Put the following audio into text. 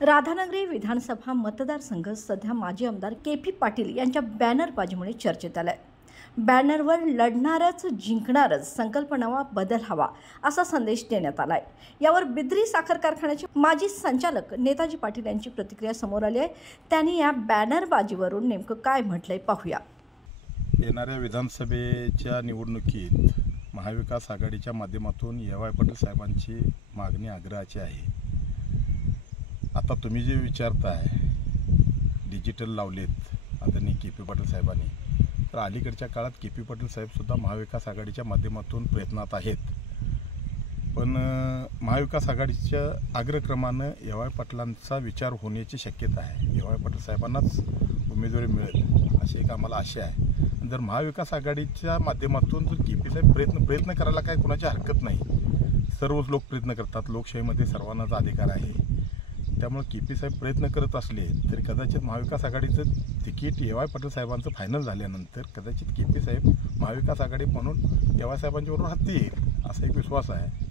राधानगरी विधानसभा मतदारसंघ सध्या माजी आमदार के.पी. पाटील यांच्या बॅनरबाजीमुळे चर्चेत आलाय। बॅनरवर लढणारच जिंकणारच संकल्पनावा बदल हवा असा संदेश देण्यात आलाय। यावर बिद्री साखर कारखान्याचे माजी संचालक नेताजी पाटील यांची प्रतिक्रिया समोर आली आहे। त्यांनी या बॅनरबाजीवरून नेमकं काय म्हटलंय पाहूया। येणाऱ्या विधानसभेच्या निवडणुकीत महाविकास आघाडीच्या माध्यमातून ए.वाय. पाटील साहेबांची मागणी आग्रहाची आहे। आता तुम्ही जे विचारताय डिजिटल लावलेत आदरणीय के.पी. पाटील साहेबांनी, तर अलीकडच्या काळात के.पी. पाटील साहेब सुद्धा महाविकास आघाडीच्या माध्यमातून प्रयत्नात आहेत। पण महाविकास आघाडीच्या अग्रक्रमानं ए.वाय. पाटलांचा विचार होण्याची शक्यता आहे। ए.वाय. पाटील साहेबांनाच उमेदवारी मिळेल अशी एक आम्हाला आशा आहे। जर महाविकास आघाडीच्या माध्यमातून जर के.पी. साहेब प्रयत्न करायला काय कोणाची हरकत नाही। सर्वच लोक प्रयत्न करतात, लोकशाहीमध्ये सर्वांनाच अधिकार आहे। त्यामुळे के.पी. साहेब प्रयत्न करत असले तरी कदाचित महाविकास आघाडीचं तिकीट ए.वाय. पाटील साहेबांचं फायनल झाल्यानंतर कदाचित के.पी. साहेब महाविकास आघाडी म्हणून ए.वाय. साहेबांच्या बरोबर हाती येईल असा एक विश्वास आहे।